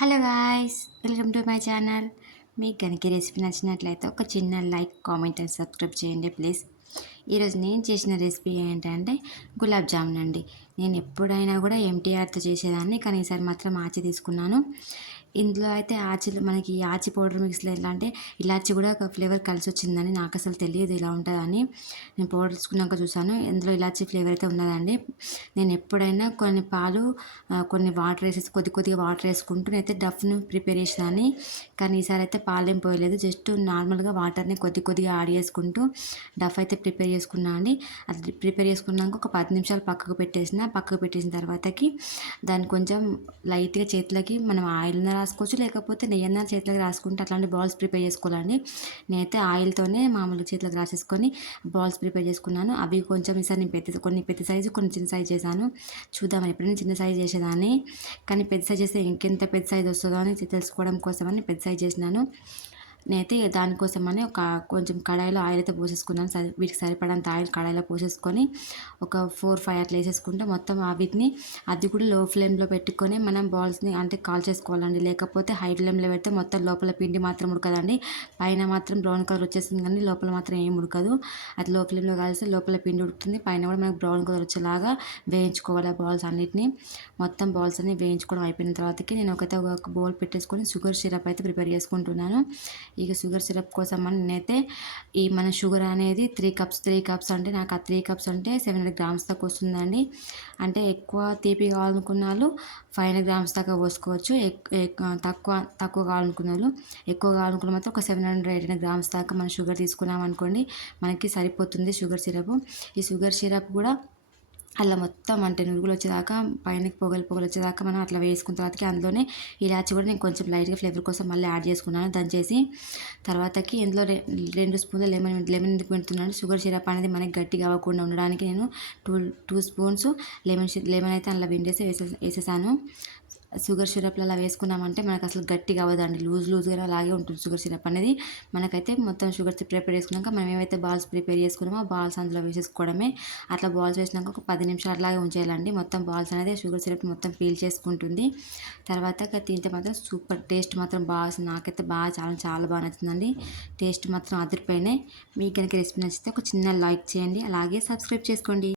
Hello guys, welcome to my channel. మీకు కనుక recipe నచ్చినట్లయితే ఒక చిన్న లైక్, కామెంట్ అండ్ సబ్స్క్రైబ్ చేయండి ప్లీజ్. ఈరోజు నేను చేసిన రెసిపీ ఏంటంటే గులాబ్ జామున్ అండి. నేను ఎప్పుడైనా కూడా ఎంటీఆర్తో చేసేదాన్ని, కానీ ఈసారి మాత్రం ఆచి తీసుకున్నాను. ఇందులో అయితే ఆచిలో మనకి ఆచి పౌడర్ మిక్స్లో ఎలా అంటే ఇలాచి కూడా ఒక ఫ్లేవర్ కలిసి వచ్చిందని నాకు అసలు తెలియదు ఇలా ఉంటుందని. నేను పౌడర్ తీసుకున్నాక చూసాను, ఇందులో ఇలాచి ఫ్లేవర్ అయితే ఉన్నదండి. నేను ఎప్పుడైనా కొన్ని పాలు కొన్ని వాటర్ వేసేసి కొద్ది కొద్దిగా వాటర్ వేసుకుంటూ నేనైతే డఫ్ను ప్రిపేర్ చేసేదాన్ని. కానీ ఈసారి అయితే పాలేం పోయలేదు, జస్ట్ నార్మల్గా వాటర్ని కొద్ది కొద్దిగా యాడ్ చేసుకుంటూ డఫ్ అయితే ప్రిపేర్ చేసుకున్నాను అండి. అది ప్రిపేర్ చేసుకున్నాక ఒక 10 నిమిషాలు పక్కకు పెట్టేసిన తర్వాతకి దాన్ని కొంచెం లైట్గా చేతులకి మనం ఆయిల్ రాసుకోవచ్చు, లేకపోతే నెయ్యన్న చేతులకు రాసుకుంటే అట్లాంటి బాల్స్ ప్రిపేర్ చేసుకోవాలండి. నేనైతే ఆయిల్తోనే మామూలుగా చేతులకు రాసేసుకొని బాల్స్ ప్రిపేర్ చేసుకున్నాను. అవి కొంచెం ఈసారి నేను కొన్ని పెద్ద సైజు కొన్ని చిన్న సైజు చేశాను. చూద్దామని ఎప్పుడైనా చిన్న సైజు చేసేదాన్ని, కానీ పెద్ద సైజు చేస్తే ఇంకెంత పెద్ద సైజు వస్తుందో అని తెలుసుకోవడం కోసమని పెద్ద సైజు చేసినాను. నేనైతే దానికోసమని కొంచెం కడాయిలో ఆయిల్ అయితే పోసేసుకున్నాను. వీటికి సరిపడంత ఆయిల్ కడాయిలో పోసేసుకొని ఒక 4-5 అట్లా వేసేసుకుంటే మొత్తం వీటిని అది కూడా లో ఫ్లేమ్లో పెట్టుకొని మనం బాల్స్ని అంటే కాల్ చేసుకోవాలండి. లేకపోతే హై ఫ్లేమ్లో పెడితే మొత్తం లోపల పిండి మాత్రం ఉడకదండి. పైన మాత్రం బ్రౌన్ కలర్ వచ్చేసింది, కానీ లోపల మాత్రం ఏం ఉడకదు. అది లో ఫ్లేమ్లో కాల్స్తే లోపల పిండి ఉడుకుతుంది, పైన కూడా మనకు బ్రౌన్ కలర్ వచ్చేలాగా వేయించుకోవాలి ఆ బాల్స్ అన్నిటిని. మొత్తం బాల్స్ అన్ని వేయించుకోవడం అయిపోయిన తర్వాతకి నేను ఒక బౌల్ పెట్టేసుకొని షుగర్ సిరప్ అయితే ప్రిపేర్ చేసుకుంటున్నాను. ఇక షుగర్ సిరప్ కోసం అని నేనైతే మన షుగర్ అనేది 3 కప్స్ అంటే నాకు ఆ 3 కప్స్ అంటే 700 గ్రామ్స్ దాకా వస్తుందండి. అంటే ఎక్కువ తీపి కావాలనుకున్న వాళ్ళు 500 గ్రామ్స్ దాకా పోసుకోవచ్చు. తక్కువ కావాలనుకున్న వాళ్ళు ఎక్కువ కావాలనుకున్న మాత్రం ఒక 700-800 గ్రామ్స్ దాకా మనం షుగర్ తీసుకున్నాం అనుకోండి, మనకి సరిపోతుంది షుగర్ సిరప్. ఈ షుగర్ సిరప్ కూడా అలా మొత్తం అంటే నురుగులు వచ్చేదాకా, పైనకి పొగలు వచ్చేదాకా మనం అట్లా వేసుకున్న తర్వాతకి అందులోనే ఇలాచి కూడా నేను కొంచెం లైట్గా ఫ్లేవర్ కోసం మళ్ళీ యాడ్ చేసుకున్నాను దంచేసి. తర్వాతకి ఇందులో 2 స్పూన్ల లెమన్ ఎందుకు పెడుతున్నాను, షుగర్ సిరప్ అనేది మనకి గట్టిగా అవ్వకుండా ఉండడానికి నేను 2 స్పూన్స్ లెమన్ అయితే అందులో పిండేసి వేసేసాను. షుగర్ సిరప్లో అలా వేసుకున్నామంటే మనకు అసలు గట్టిగా అవ్వదండి, లూజ్గా అలాగే ఉంటుంది షుగర్ సిరప్ అనేది. మనకైతే మొత్తం షుగర్ ప్రిపేర్ చేసుకున్నాక మనం ఏమైతే బాల్స్ ప్రిపేర్ చేసుకున్నామో ఆ బాల్స్ అందులో వేసేసుకోవడమే. అట్లా బాల్స్ వేసినాక ఒక 10 నిమిషాలు అట్లాగే ఉంచేయాలండి. మొత్తం బాల్స్ అనేది షుగర్ సిరప్ మొత్తం పీల్ చేసుకుంటుంది. తర్వాత తింటే మాత్రం సూపర్ టేస్ట్ మాత్రం బాగా, నాకైతే బాగా చాలా చాలా బాగా నచ్చిందండి. టేస్ట్ మాత్రం అదిరిపోయినాయి. మీకు కనుక రెసిపీ నచ్చితే ఒక చిన్న లైక్ చేయండి, అలాగే సబ్స్క్రైబ్ చేసుకోండి.